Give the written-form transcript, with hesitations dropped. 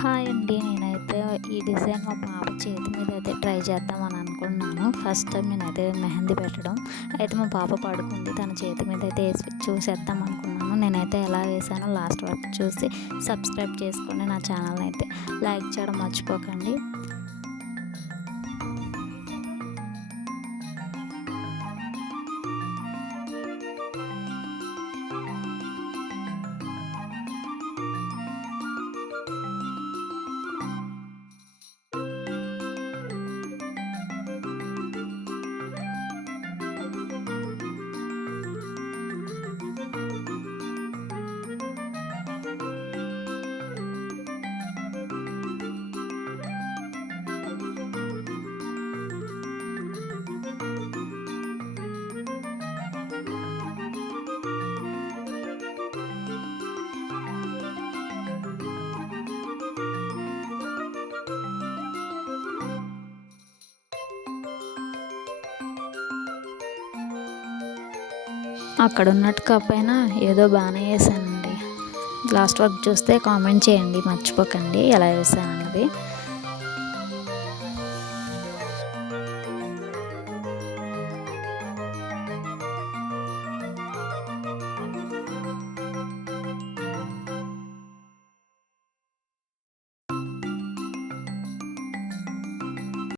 హాయ్ అండి. నేనైతే ఈ డిజైన్ మా పాప చేతి మీద అయితే ట్రై చేద్దామని అనుకున్నాను. ఫస్ట్ టైం నేనైతే మెహందీ పెట్టడం. అయితే మా పాప పడుకుంది. తన చేతి మీద అయితే ఏసి చూసేద్దాం అనుకున్నాను. నేనైతే ఎలా వేసానో లాస్ట్ వరకు చూసి సబ్స్క్రైబ్ చేసుకోండి. నా ఛానల్‌ని అయితే లైక్ చేయడం మర్చిపోకండి. అక్కడ ఉన్నట్టు కాకపోయినా ఏదో బాగానే వేసానండి. లాస్ట్ వరకు చూస్తే కామెంట్ చేయండి మర్చిపోకండి ఎలా వేసానన్నది.